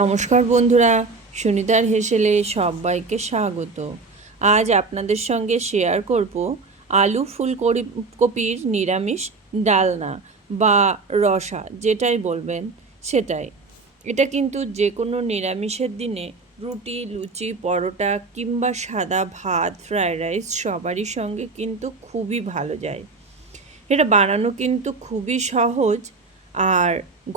নমস্কার বন্ধুরা, সুনিতার হেসেলে সবাইকে স্বাগত। আজ আপনাদের সঙ্গে শেয়ার করব আলু ফুলকপির নিরামিষ ডালনা বা রসা, যেটাই বলবেন সেটাই। এটা কিন্তু যে কোনো নিরামিষের দিনে রুটি, লুচি, পরোটা কিংবা সাদা ভাত, ফ্রায়েড রাইস সবারই সঙ্গে কিন্তু খুবই ভালো যায়। এটা বানানো কিন্তু খুবই সহজ, আর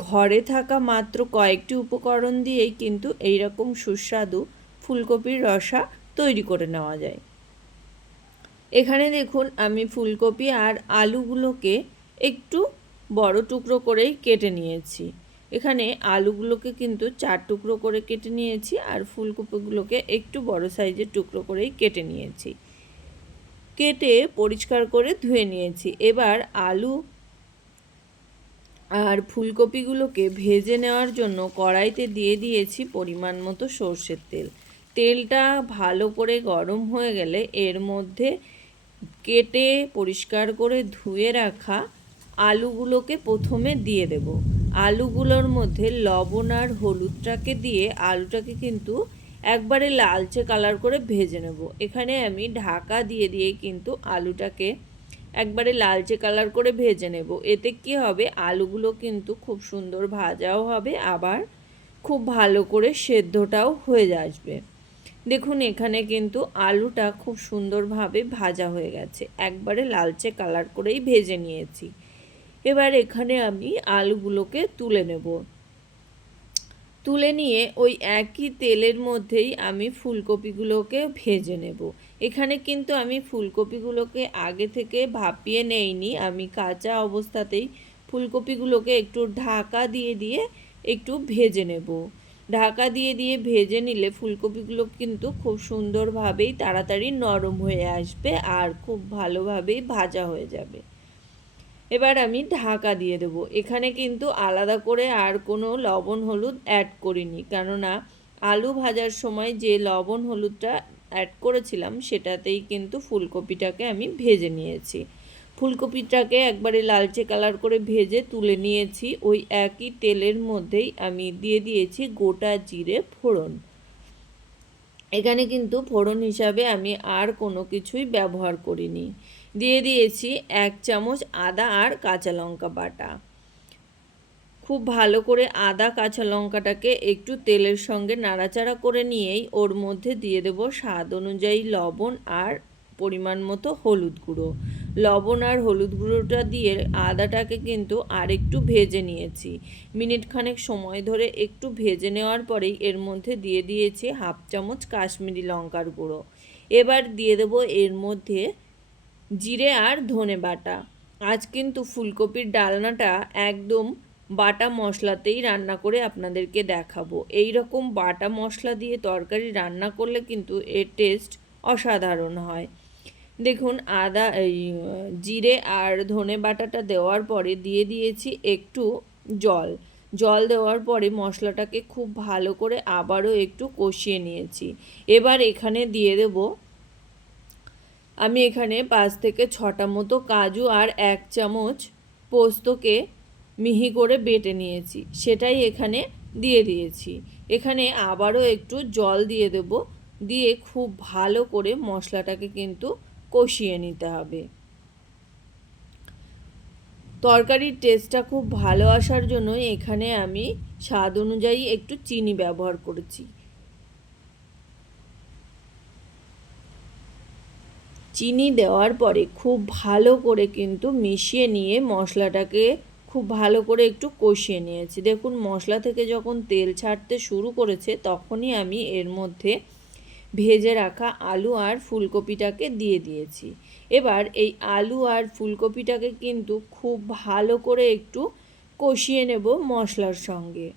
ঘরে থাকা মাত্র কয়েকটি উপকরণ দিয়েই কিন্তু এইরকম সুস্বাদু ফুলকপির রসা তৈরি করে নেওয়া যায়। এখানে দেখুন, আমি ফুলকপি আর আলুগুলোকে একটু বড় টুকরো করেই কেটে নিয়েছি। এখানে আলুগুলোকে কিন্তু 4 টুকরো করে কেটে নিয়েছি, আর ফুলকপিগুলোকে একটু বড় সাইজের টুকরো করেই কেটে নিয়েছি। কেটে পরিষ্কার করে ধুয়ে নিয়েছি। এবার আলু আর ফুলকপিগুলোকে ভেজে নেওয়ার জন্য কড়াইতে দিয়ে দিয়েছি পরিমাণ মতো সর্ষের তেল। তেলটা ভালো করে গরম হয়ে গেলে এর মধ্যে কেটে পরিষ্কার করে ধুয়ে রাখা আলুগুলোকে প্রথমে দিয়ে দেব। আলুগুলোর মধ্যে লবণ আর হলুদটাকে দিয়ে আলুটাকে কিন্তু একবারে লালচে কালার করে ভেজে নেব। এখানে আমি ঢাকা দিয়ে দিয়ে কিন্তু আলুটাকে একবারে লালচে কালার করে ভেজে নেব। এতে কি হবে, আলুগুলো কিন্তু খুব সুন্দর ভাজাও হবে, আবার খুব ভালো করে সেদ্ধটাও হয়ে আসবে। দেখুন, এখানে কিন্তু আলুটা খুব সুন্দরভাবে ভাজা হয়ে গেছে, একবারে লালচে কালার করেই ভেজে নিয়েছি। এবার এখানে আমি আলুগুলোকে তুলে নেব। তুলে নিয়ে ওই একই তেলের মধ্যেই আমি ফুলকপিগুলোকে ভেজে নেব। এখানে কিন্তু আমি ফুলকপিগুলোকে আগে থেকে ভাপিয়ে নেইনি, আমি কাঁচা অবস্থাতেই ফুলকপিগুলোকে একটু ঢাকা দিয়ে দিয়ে একটু ভেজে নেব। ঢাকা দিয়ে দিয়ে ভেজে নিলে ফুলকপিগুলো কিন্তু খুব সুন্দরভাবেই তাড়াতাড়ি নরম হয়ে আসবে আর খুব ভালোভাবেই ভাজা হয়ে যাবে। এবার আমি ঢাকা দিয়ে দেব। এখানে কিন্তু আলাদা করে আর কোনো লবণ হলুদ অ্যাড করিনি, কেননা আলু ভাজার সময় যে লবণ হলুদটা অ্যাড করেছিলাম সেটাতেই কিন্তু ফুলকপিটাকে আমি ভেজে নিয়েছি। ফুলকপিটাকে একবারে লালচে কালার করে ভেজে তুলে নিয়েছি। ওই একই তেলের মধ্যেই আমি দিয়ে দিয়েছি গোটা জিরে ফোড়ন। এখানে কিন্তু ফোড়ন হিসাবে আমি আর কোনো কিছুই ব্যবহার করিনি। দিয়ে দিয়েছি 1 চামচ আদা আর কাঁচা লঙ্কা বাটা। খুব ভালো করে আদা কাঁচা লঙ্কাটাকে একটু তেলের সঙ্গে নাড়াচাড়া করে নিয়েই ওর মধ্যে দিয়ে দেব স্বাদ অনুযায়ী লবণ আর পরিমাণ মতো হলুদ গুঁড়ো। লবণ আর হলুদ গুঁড়োটা দিয়ে আদাটাকে কিন্তু আর একটু ভেজে নিয়েছি। মিনিট খানেক সময় ধরে একটু ভেজে নেওয়ার পরেই এর মধ্যে দিয়ে দিয়েছি 1/2 চামচ কাশ্মীরি লঙ্কার গুঁড়ো। এবার দিয়ে দেব এর মধ্যে জিরে আর ধনে বাটা। আজ কিন্তু ফুলকপির ডালনাটা একদম বাটা মশলাতেই রান্না করে আপনাদেরকে দেখাবো। এই রকম বাটা মশলা দিয়ে তরকারি রান্না করলে কিন্তু এর টেস্ট অসাধারণ হয়। দেখুন, জিরে আর ধনে বাটাটা দেওয়ার পরে দিয়ে দিয়েছি একটু জল। জল দেওয়ার পরে মশলাটাকে খুব ভালো করে আবারও একটু কষিয়ে নিয়েছি। এবার এখানে দিয়ে দেব, আমি এখানে 5 থেকে 6টা মতো কাজু আর 1 চামচ পোস্তকে মিহি করে বেটে নিয়েছি, সেটাই এখানে দিয়ে দিয়েছি। এখানে আবারও একটু জল দিয়ে দেব, দিয়ে খুব ভালো করে মশলাটাকে কিন্তু কষিয়ে নিতে হবে। তরকারির টেস্টটা খুব ভালো আসার জন্য এখানে আমি স্বাদ অনুযায়ী একটু চিনি ব্যবহার করেছি। চিনি দেওয়ার পরে খুব ভালো করে কিন্তু মিশিয়ে নিয়ে মশলাটাকে খুব ভালো করে একটু কষিয়ে নিয়েছি। দেখুন, মশলা থেকে যখন তেল ছাড়তে শুরু করেছে তখনই আমি এর মধ্যে ভেজে রাখা আলু আর ফুলকপিটাকে দিয়ে দিয়েছি। এবার এই আলু আর ফুলকপিটাকে কিন্তু খুব ভালো করে একটু কষিয়ে নেব মশলার সঙ্গে।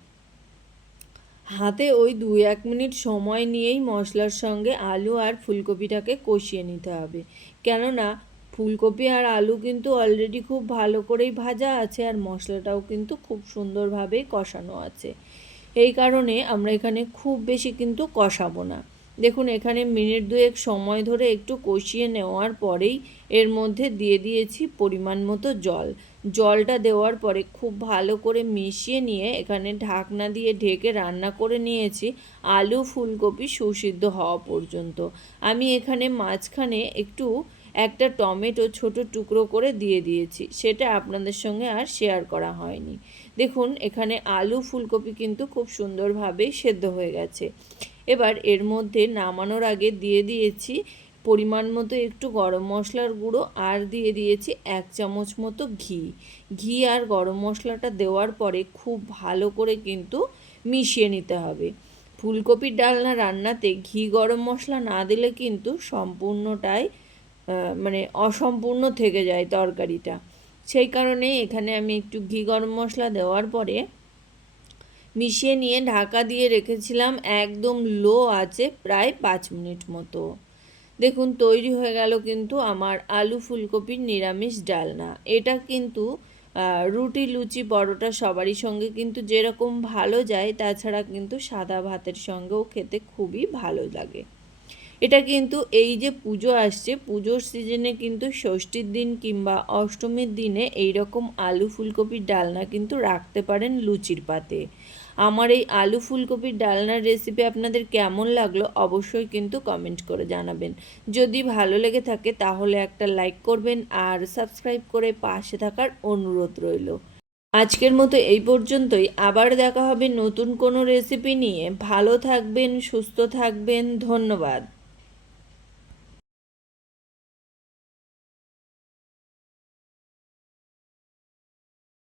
হাতে ওই 2-1 মিনিট সময় নিয়েই মশলার সঙ্গে আলু আর ফুলকপিটাকে কষিয়ে নিতে হবে, কেননা ফুলকপি আর আলু কিন্তু অলরেডি খুব ভালো করেই ভাজা আছে, আর মশলাটাও কিন্তু খুব সুন্দরভাবেই কষানো আছে। এই কারণে আমরা এখানে খুব বেশি কিন্তু কষাবো না। দেখুন এখানে মিনিট দুয়েক সময় ধরে একটু কষিয়ে নেওয়ার পরেই এর মধ্যে দিয়ে দিয়েছি পরিমাণ মতো জল। জলটা দেওয়ার পরে খুব ভালো করে মিশিয়ে নিয়ে এখানে ঢাকনা দিয়ে ঢেকে রান্না করে নিয়েছি আলু ফুলকপি সুসিদ্ধ হওয়া পর্যন্ত। আমি এখানে মাঝখানে একটু একটা টমেটো ছোট টুকরো করে দিয়ে দিয়েছি, সেটা আপনাদের সঙ্গে আর শেয়ার করা হয়নি। দেখুন এখানে আলু ফুলকপি কিন্তু খুব সুন্দরভাবেই সেদ্ধ হয়ে গেছে। এবার এর মধ্যে নামানোর আগে দিয়ে দিয়েছি পরিমাণ মতো একটু গরম মশলার গুঁড়ো আর দিয়ে দিয়েছি 1 চামচ মতো ঘি। ঘি আর গরম মশলাটা দেওয়ার পরে খুব ভালো করে কিন্তু মিশিয়ে নিতে হবে। ফুলকপির ডালনা রান্নাতে ঘি গরম মশলা না দিলে কিন্তু সম্পূর্ণটাই মানে অসম্পূর্ণ থেকে যায় তরকারিটা। সেই কারণে এখানে আমি একটু ঘি গরম মশলা দেওয়ার পরে মিশিয়ে নিয়ে ঢাকা দিয়ে রেখেছিলাম একদম লো আঁচে প্রায় 5 মিনিট মতো। দেখুন তৈরি হয়ে গেল কিন্তু আমার আলু ফুলকপির নিরামিষ ডালনা। এটা কিন্তু রুটি লুচি পরোটা সবারই সঙ্গে কিন্তু যেরকম ভালো যায়, তাছাড়া কিন্তু সাদা ভাতের সঙ্গেও খেতে খুবই ভালো লাগে। এটা কিন্তু এই যে পুজো আসছে, পুজোর সিজনে কিন্তু ষষ্ঠীর দিন কিংবা অষ্টমীর দিনে এই রকম আলু ফুলকপির ডালনা কিন্তু রাখতে পারেন লুচির পাতে। আমার এই আলু ফুলকপির ডালনার রেসিপি আপনাদের কেমন লাগলো অবশ্যই কিন্তু কমেন্ট করে জানাবেন। যদি ভালো লেগে থাকে তাহলে একটা লাইক করবেন আর সাবস্ক্রাইব করে পাশে থাকার অনুরোধ রইল। আজকের মতো এই পর্যন্তই, আবার দেখা হবে নতুন কোনো রেসিপি নিয়ে। ভালো থাকবেন, সুস্থ থাকবেন, ধন্যবাদ।